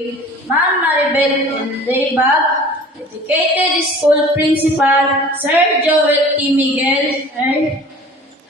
Ma'am Maribel Leibag, dedicated school principal, Sir Joel T. Miguel,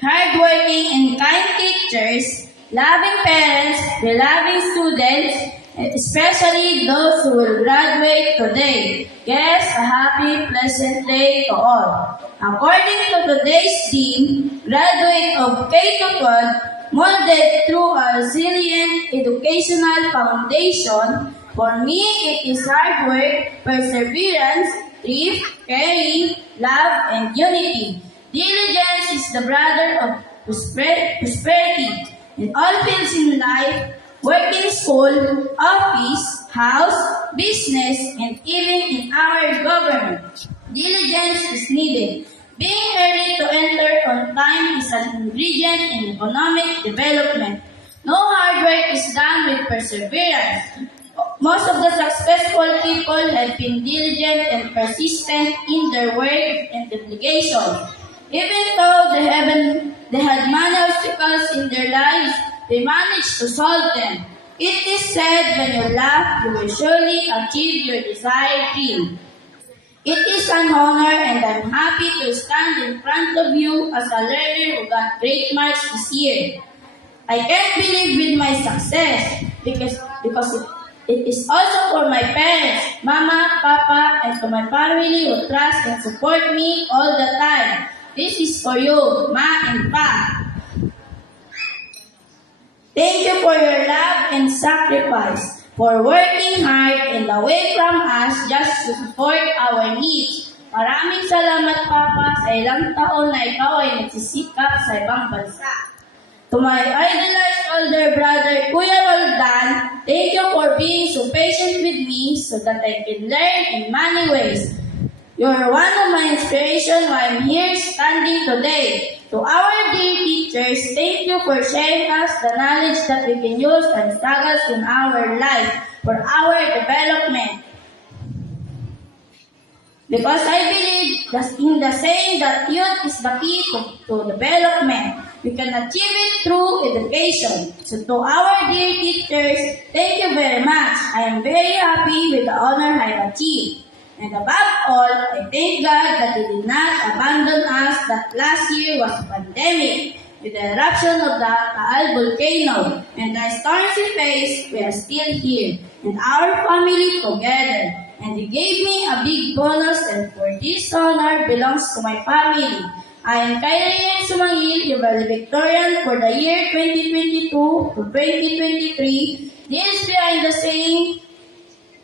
hardworking and kind teachers, loving parents, beloved students, and especially those who will graduate today. Yes, a happy, pleasant day to all. According to today's theme, graduate of K-12 molded through a resilient educational foundation. For me, it is hard work, perseverance, thrift, caring, love, and unity. Diligence is the brother of prosperity. In all fields in life, working school, office, house, business, and even in our government, diligence is needed. Being early to enter on time is an ingredient in economic development. No hard work is done with perseverance. Most of the successful people have been diligent and persistent in their work and obligation. Even though they had many obstacles in their lives, they managed to solve them. It is said, when you laugh, you will surely achieve your desired dream. It is an honor and I'm happy to stand in front of you as a learner who got great marks this year. I can't believe with my success because it is also for my parents, Mama, Papa, and to my family who trust and support me all the time. This is for you, Ma and Pa. Thank you for your love and sacrifice, for working hard and away from us just to support our needs. Maraming salamat, Papa, sa ilang taon na ikaw ay nagsisikap sa ibang bansa. To my idolized older brother, Kuya Roldan, thank you for being so patient with me so that I can learn in many ways. You're one of my inspiration while I'm here standing today. To our dear teachers, thank you for sharing us the knowledge that we can use and struggles in our life for our development. Because I believe that in the saying that youth is the key to development. We can achieve it through education. So to our dear teachers, thank you very much. I am very happy with the honor I have achieved. And above all, I thank God that He did not abandon us that last year was a pandemic. With the eruption of the Taal volcano and the storms we faced, we are still here and our family together. And He gave me a big bonus, and for this honor belongs to my family. I am Kailayan Sumangil, your valedictorian for the year 2022 to 2023. This behind the saying,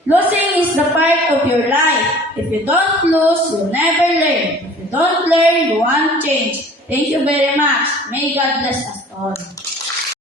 losing is the part of your life. If you don't lose, you'll never learn. If you don't learn, you won't change. Thank you very much. May God bless us all.